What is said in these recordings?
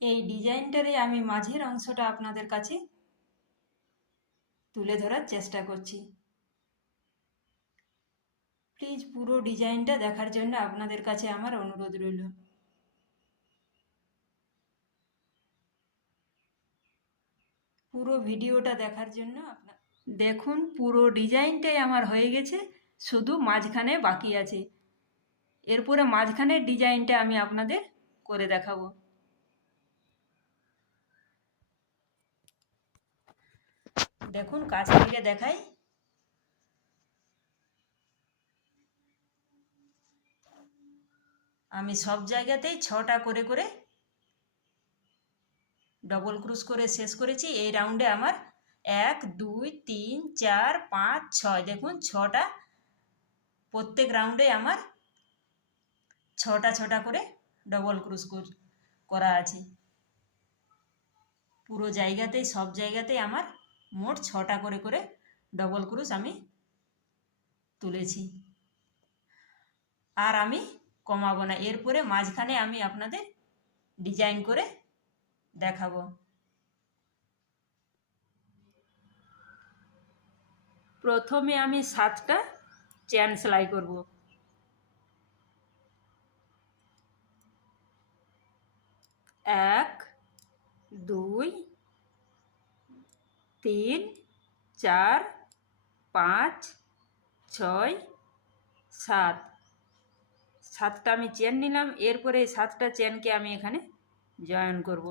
এই ডিজাইনটারে আমি মাঝের অংশটা আপনাদের কাছে তুলে ধরার চেষ্টা করছি। প্লিজ পুরো ডিজাইনটা দেখার জন্য আপনাদের কাছে আমার অনুরোধ রইল। পুরো ভিডিওটা দেখার জন্য দেখুন পুরো ডিজাইনটাই আমার হয়ে গেছে, শুধু মাঝখানে বাকি আছে। এরপরে মাঝখানের ডিজাইনটা আমি আপনাদের করে দেখাবো। দেখুন কাছ থেকে দেখাই। আমি সব জায়গাতেই 6টা করে করে ডবল ক্রুশ করে শেষ করেছি। এই রাউন্ডে আমার 1 2 3 4 5 6, দেখুন 6টা, প্রত্যেক রাউন্ডে আমার 6টা করে ডবল ক্রুশ করা আছে। পুরো জায়গাতেই, সব জায়গাতেই আমার মোট 6টা করে করে ডবল ক্রুশ আমি তুলেছি। আর আমি কমাবো না, এরপরে মাঝখানে আমি আপনাদের ডিজাইন করে দেখাবো। প্রথমে আমি 7টা চেন সেলাই করব। 1 2 3 4 5 6 7, 7টা আমি চেন নিলাম। এরপরে এই 7টা চেনকে আমি এখানে জয়েন করব।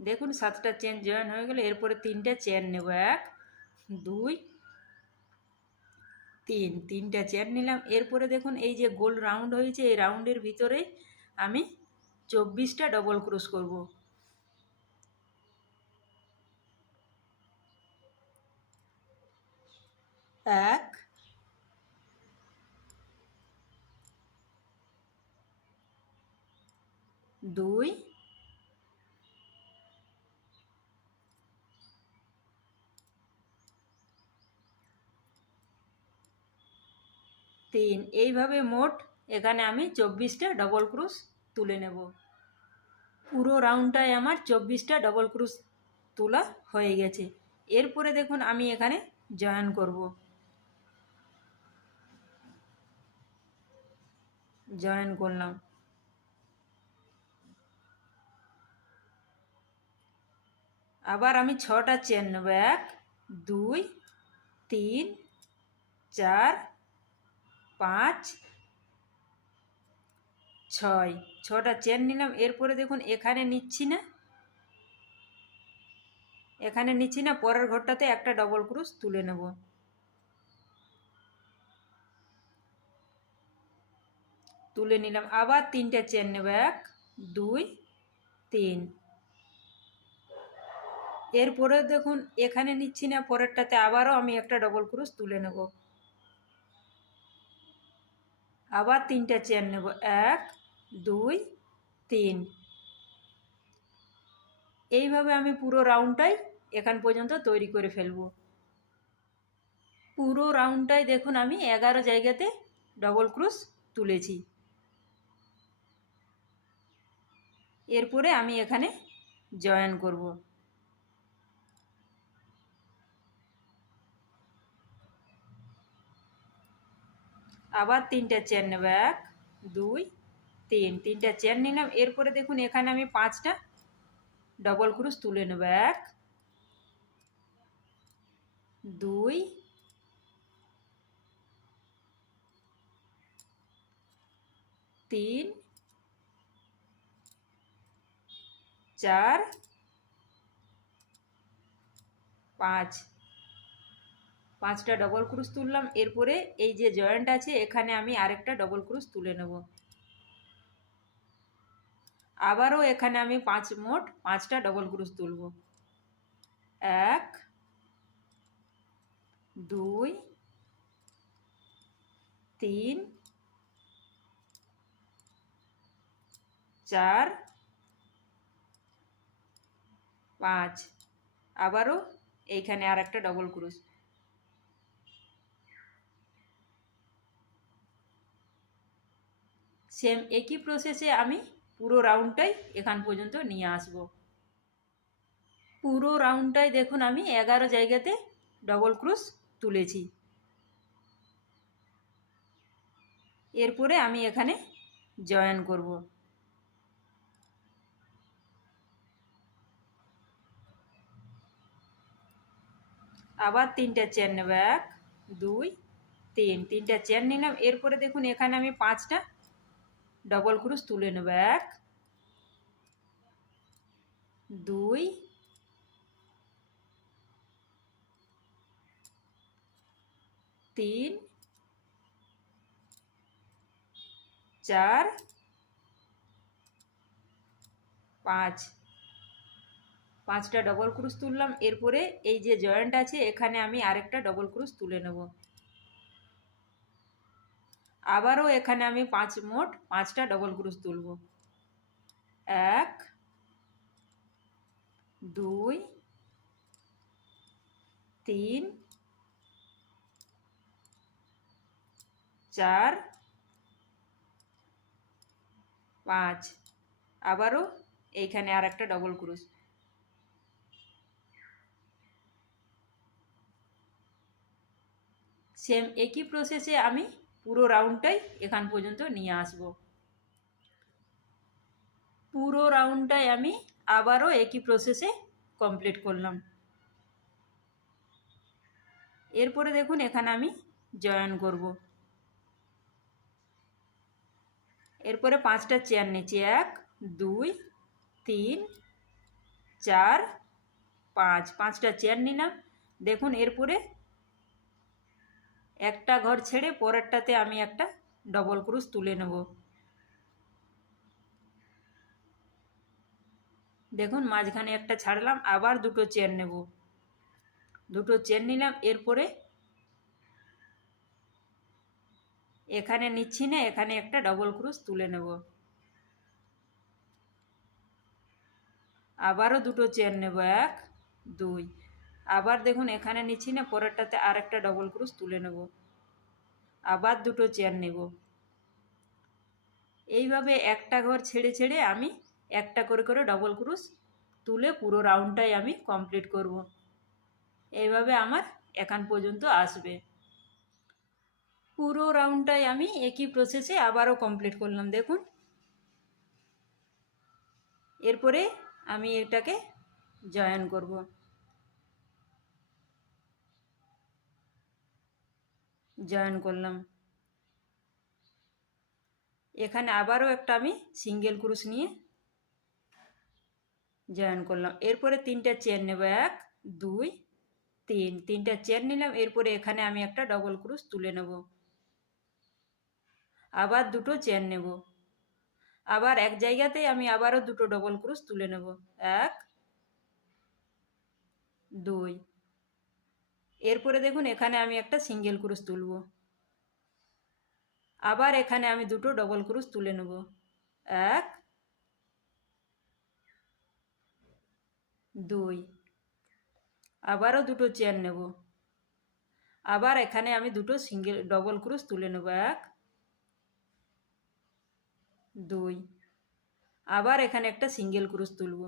দেখুন 7টা চেন জয়েন হয়ে গেলে এরপরে 3টে চেন নেব। 1 2 3, 3টে চেন নিলাম। এরপরে দেখুন এই যে গোল রাউন্ড হয়েছে, এই রাউন্ডের ভিতরে আমি 24টা ডবল ক্রোশ করব। 1 2 3, এইভাবে মোট এখানে আমি 24টা ডবল ক্রোশ তুলে নেব। পুরো রাউন্ডটায় আমার 24টা ডবল ক্রোশ তোলা হয়ে গেছে। এরপরে দেখুন আমি এখানে জয়েন করব। জয়েন করলাম। আবার আমি 6টা চেন নেব। 1 2 3 4 5 6, 6টা চেন নিলাম। এরপরে দেখুন এখানে নিচ্ছি না, পরের ঘরটাতে একটা ডবল ক্রোশ তুলে নেব। তুলে নিলাম। আবার 3টে চেন নেব। 1 2 3, এরপরে দেখুন এখানে নিচ্ছি না, পরেরটাতে আবারও আমি একটা ডবল ক্রোশ তুলে নেব। আবার 3টে চেন নেব। 1 2 3, এইভাবে আমি পুরো রাউন্ডটাই এখান পর্যন্ত তৈরি করে ফেলব। পুরো রাউন্ডটাই দেখুন আমি 11 জায়গাতে ডবল ক্রোশ তুলেছি। এরপরে আমি এখানে জয়েন করব। আবার 3টে চেন নেব। 1 2 3, 3টে চেন নিলাম। এরপরে দেখুন এখানে আমি 5টা ডবল ক্রোশ তুলে নেব। 1 2 3 4 5, 5টা ডবল ক্রোশ তুললাম। এরপরে এই যে জয়েন্ট আছে এখানে আমি আরেকটা ডবল ক্রোশ তুলে নেব। আবারও এখানে আমি মোট 5টা ডবল ক্রোশ তুলব। 1 2 3 4 5, আবারও এইখানে আর একটা ডবল ক্রোশ। সেম একই প্রসেসে আমি পুরো রাউন্ডটাই এখান পর্যন্ত নিয়ে আসব। পুরো রাউন্ডটাই দেখুন আমি 11 জায়গাতে ডবল ক্রোশ তুলেছি। এরপরে আমি এখানে জয়েন করব। আবার 3টা চেন নেব, 1 2 3, 3টা চেন নিলাম। এরপরে দেখুন এখানে আমি 5টা ডবল ক্রোশ তুলে নেব, 1 2 3 4 5, 5টা ডবল ক্রোশ তুললাম। এরপরে এই যে জয়েন্ট আছে এখানে আমি আরেকটা ডবল ক্রোশ তুলে নেব। আবারও এখানে আমি মোট 5টা ডবল ক্রোশ তুলব, 1 2 3 4 5, আবারও এইখানে আর একটা ডবল ক্রোশ। সেম একই প্রসেসে আমি পুরো রাউন্ডটাই এখান পর্যন্ত নিয়ে আসব। পুরো রাউন্ডটাই আমি আবারও একই প্রসেসে কমপ্লিট করলাম। এরপরে দেখুন এখানে আমি জয়েন করব। এরপরে 5টা চেয়ার নিচ্ছি, 1 2 3 4 5, 5টা চেয়ার নিলাম। দেখুন এরপরে একটা ঘর ছেড়ে পরেরটাতে আমি একটা ডবল ক্রোশ তুলে নেব। দেখুন মাঝখানে একটা ছাড়লাম, আবার দুটো চেন নেব, দুটো চেন নিলাম। এরপরে এখানে নিচ্ছি না, এখানে একটা ডবল ক্রোশ তুলে নেব, আবারও দুটো চেন নেব, 1 2, আবার দেখুন এখানে নিচ্ছি না, পরেরটাতে আর একটা ডবল ক্রোশ তুলে নেব, আবার দুটো চেন নেব। এইভাবে একটা ঘর ছেড়ে ছেড়ে আমি একটা করে করে ডবল ক্রোশ তুলে পুরো রাউন্ডটাই আমি কমপ্লিট করব। এইভাবে আমার এখান পর্যন্ত আসবে। পুরো রাউন্ডটাই আমি একই প্রসেসে আবারও কমপ্লিট করলাম। দেখুন এরপরে আমি এটাকে জয়েন করব। জয়েন করলাম। এখানে আবারও একটা আমি সিঙ্গেল ক্রোশ নিয়ে জয়েন করলাম। এরপরে 3টা চেন নেব, 1 2 3, 3টা চেন নিলাম। এরপরে এখানে আমি একটা ডবল ক্রোশ তুলে নেব, আবার দুটো চেন নেব, আবার এক জায়গাতেই আমি আবারও দুটো ডবল ক্রোশ তুলে নেব, 1 2। এরপরে দেখুন এখানে আমি একটা সিঙ্গেল ক্রোশ তুলব, আবার এখানে আমি দুটো ডবল ক্রোশ তুলে নেব, 1 2, আবারও দুটো চেন নেব, আবার এখানে আমি দুটো ডবল ক্রোশ তুলে নেব, 1 2, আবার এখানে একটা সিঙ্গেল ক্রোশ তুলব,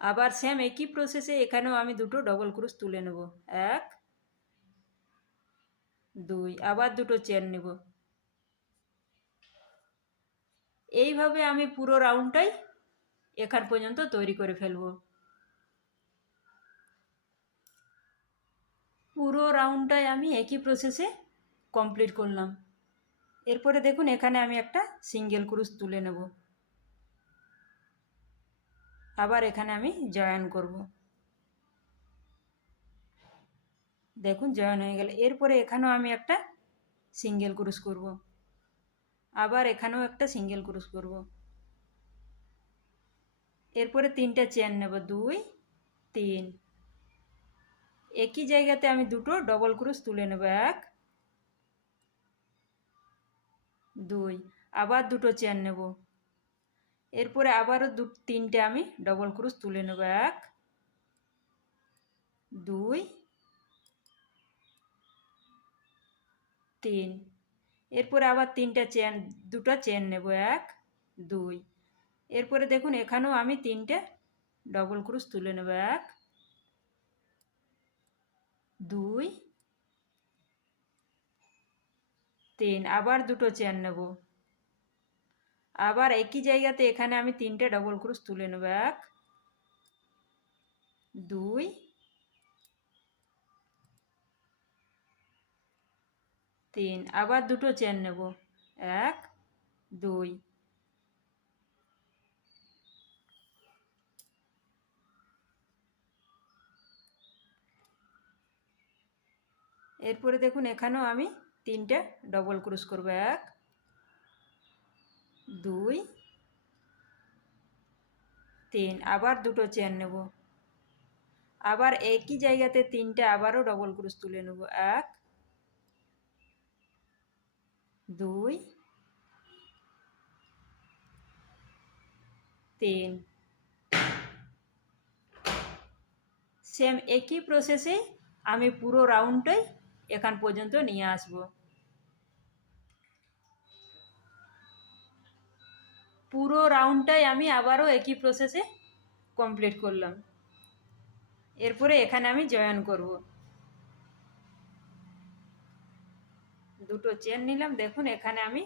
আবার সেম একই প্রসেসে এখানেও আমি দুটো ডবল ক্রোশ তুলে নেব, 1 2, আবার দুটো চেন নেব। এইভাবে আমি পুরো রাউন্ডটাই এখান পর্যন্ত তৈরি করে ফেলব। পুরো রাউন্ডটাই আমি একই প্রসেসে কমপ্লিট করলাম। এরপরে দেখুন এখানে আমি একটা সিঙ্গেল ক্রোশ তুলে নেব, আবার এখানে আমি জয়েন করব। দেখুন জয়েন হয়ে গেল। এরপরে এখানেও আমি একটা সিঙ্গেল ক্রোশ করব, আবার এখানেও একটা সিঙ্গেল ক্রোশ করব। এরপরে 3টা চেন নেব, 2 3, একই জায়গাতে আমি দুটো ডবল ক্রোশ তুলে নেব, 1 2, আবার দুটো চেন নেব। এরপরে আবারও 3টে আমি ডবল ক্রোশ তুলে নেব, 1 2 3, এরপরে আবার দুটো চেন নেব, 1 2। এরপরে দেখুন এখানেও আমি 3টে ডবল ক্রোশ তুলে নেব, 1 2 3। আবার দুটো চেন নেব, আবার একই জায়গাতে এখানে আমি 3টে ডবল ক্রোশ তুলে নেব, 1 2 3। আবার দুটো চেন নেব, 1 2। এরপরে দেখুন এখানেও আমি 3টে ডবল ক্রোশ করব, 1 2 3। আবার দুটো চেন নেব, আবার একই জায়গাতে 3টে আবারও ডবল ক্রোশ তুলে নেব, 1 2 3। সেম একই প্রসেসে আমি পুরো রাউন্ডটাই এখান পর্যন্ত নিয়ে আসব। পুরো রাউন্ডটাই আমি আবারও একই প্রসেসে কমপ্লিট করলাম। এরপরে এখানে আমি জয়েন করব। দুটো চেন নিলাম, দেখুন এখানে আমি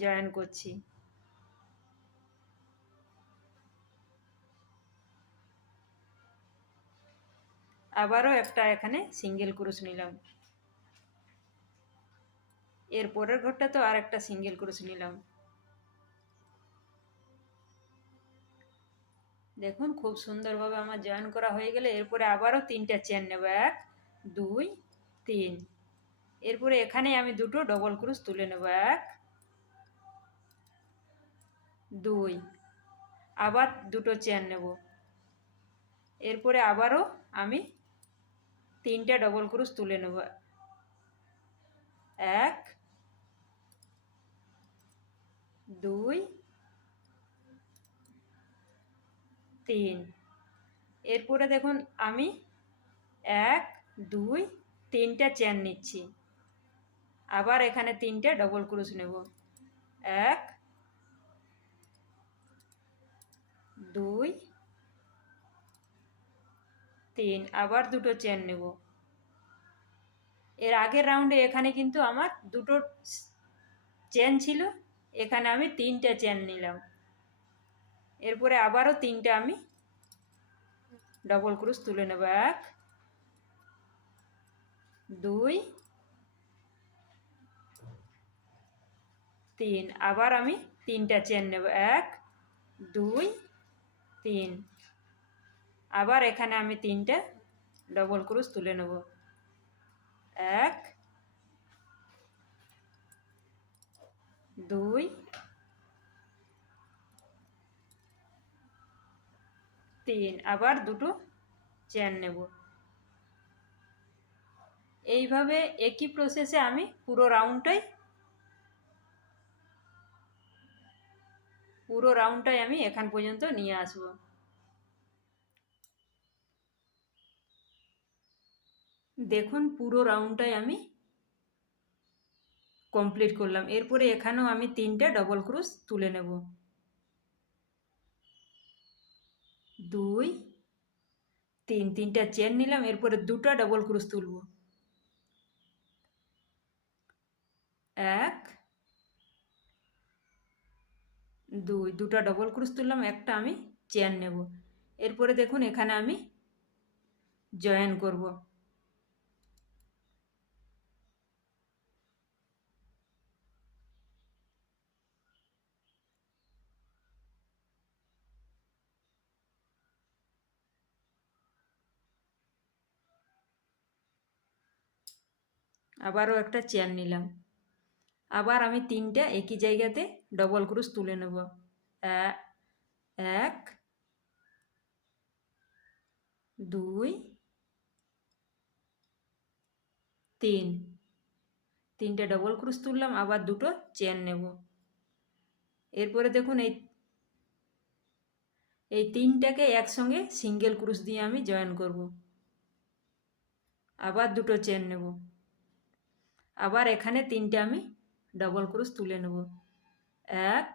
জয়েন করছি। আবারও একটা এখানে সিঙ্গেল ক্রোশ নিলাম, এর পরের ঘরটা তো আর একটা সিঙ্গেল ক্রোশ নিলাম। দেখুন খুব সুন্দরভাবে আমার জয়েন করা হয়ে গেলে এরপরে আবারও 3টে চেন নেব, 1 2 3। এরপরে এখানে আমি দুটো ডবল ক্রোশ তুলে নেব, 1 2। আবার দুটো চেন নেব, এরপরে আবারও আমি 3টে ডবল ক্রোশ তুলে নেব, 1 2 3। এরপরে দেখুন আমি 1 2 3টে চেন নিচ্ছি, আবার এখানে 3টে ডবল ক্রোশ নেব, 1 2 3। আবার দুটো চেন নেব। এর আগের রাউন্ডে এখানে কিন্তু আমার দুটো চেন ছিল, এখানে আমি 3টে চেন নিলাম। এরপরে আবারও 3টে আমি ডবল ক্রোশ তুলে নেব, 1 2 3। আবার আমি 3টে চেন নেব, 1 2 3। আবার এখানে আমি 3টে ডবল ক্রোশ তুলে নেব, 1 2 3। আবার দুটো চেন নেব। এইভাবে একই প্রসেসে আমি পুরো রাউন্ডটাই আমি এখান পর্যন্ত নিয়ে আসব। দেখুন পুরো রাউন্ডটাই আমি কমপ্লিট করলাম। এরপরে এখানেও আমি 3টে ডবল ক্রোশ তুলে নেব, 2 3। 3টে চেন নিলাম, এরপরে দুটো ডবল ক্রোশ তুলব, 1 2। দুটো ডবল ক্রোশ তুললাম, একটা আমি চেন নেব। এরপরে দেখুন এখানে আমি জয়েন করব। আবারও একটা চেন নিলাম, আবার আমি 3টে একই জায়গাতে ডবল ক্রোশ তুলে নেব, 1 2 3। 3টে ডবল ক্রোশ তুললাম, আবার দুটো চেন নেব। এরপরে দেখুন এই 3টাকে একসঙ্গে সিঙ্গেল ক্রোশ দিয়ে আমি জয়েন করব। আবার দুটো চেন নেব, আবার এখানে তিনটে আমি ডবল ক্রোশ তুলে নেব। 1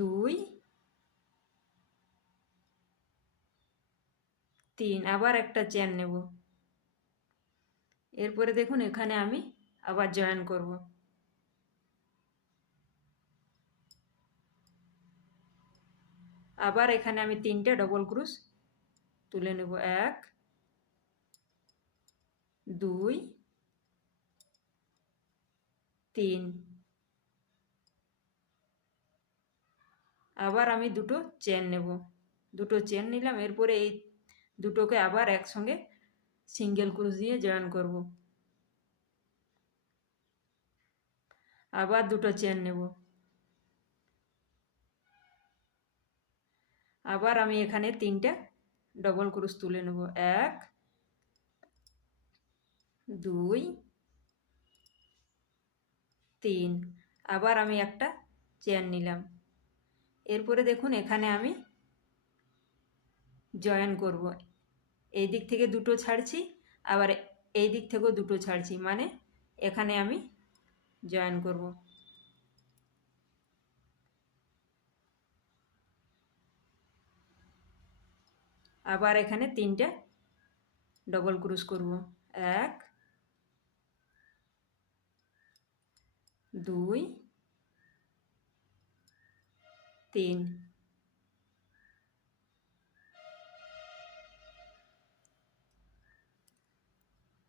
2 3, আবার একটা চেন নেব। এরপরে দেখুন এখানে আমি আবার জয়েন করব। আবার এখানে আমি তিনটে ডবল ক্রোশ তুলে নেব। 1 2 3, আবার আমি দুটো চেন নেব। দুটো চেন নিলাম, এরপরে এই দুটোকে আবার একসঙ্গে সিঙ্গেল ক্রোশ দিয়ে জয়েন করব। আবার দুটো চেন নেব, আবার আমি এখানে তিনটা ডবল ক্রোশ তুলে নেব। 1 2 3, আবার আমি একটা চেন নিলাম। এরপরে দেখুন এখানে আমি জয়েন করব। এই দিক থেকে দুটো ছাড়ছি, আবার এই দিক থেকেও দুটো ছাড়ছি, মানে এখানে আমি জয়েন করব। আবার এখানে তিনটে ডবল ক্রোশ করব। 1 2 3,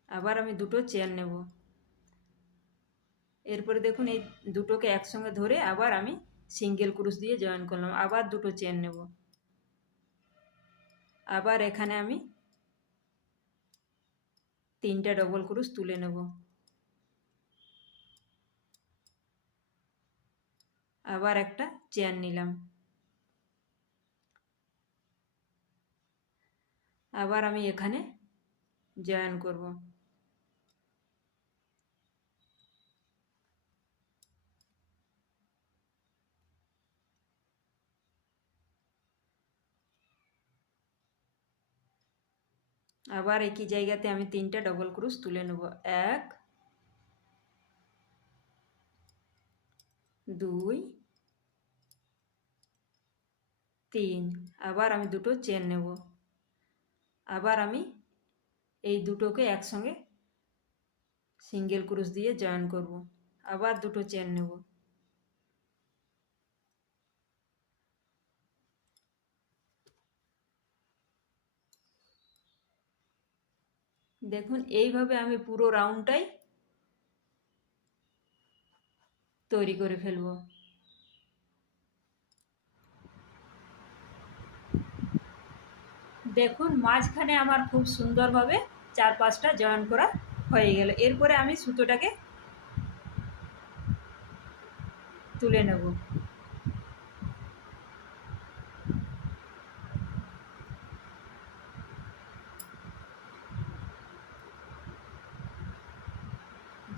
আবার আমি দুটো চেন নেব। এরপরে দেখুন এই দুটোকে একসঙ্গে ধরে আবার আমি সিঙ্গেল ক্রোশ দিয়ে জয়েন করলাম। আবার দুটো চেন নেব, আবার এখানে আমি তিনটা ডবল ক্রোশ তুলে নেব। আবার একটা চেন নিলাম, আবার আমি এখানে জয়েন করব। আবার একই জায়গাতে আমি তিনটা ডবল ক্রোশ তুলে নেব। 1 2 3, আবার আমি দুটো চেন নেব। আবার আমি এই দুটোকে একসঙ্গে সিঙ্গেল ক্রোশ দিয়ে জয়েন করব। আবার দুটো চেন নেব। দেখুন এইভাবে আমি পুরো রাউন্ডটাই তৈরি করে ফেলব। দেখুন মাঝখানে আমার খুব সুন্দরভাবে 4-5টা জয়েন করা হয়ে গেল। এরপরে আমি সুতোটাকে তুলে নেব।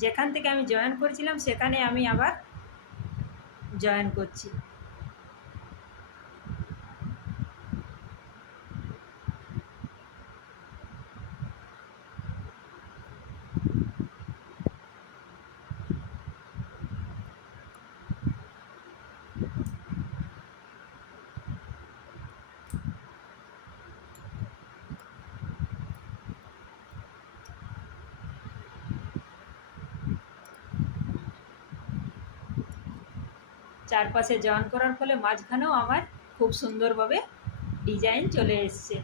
যেখান থেকে আমি জয়েন করেছিলাম সেখানে আমি আবার জয়েন করছি। চারপাশে জয়েন করার ফলে মাঝখানেও আমার খুব সুন্দরভাবে ডিজাইন চলে এসছে।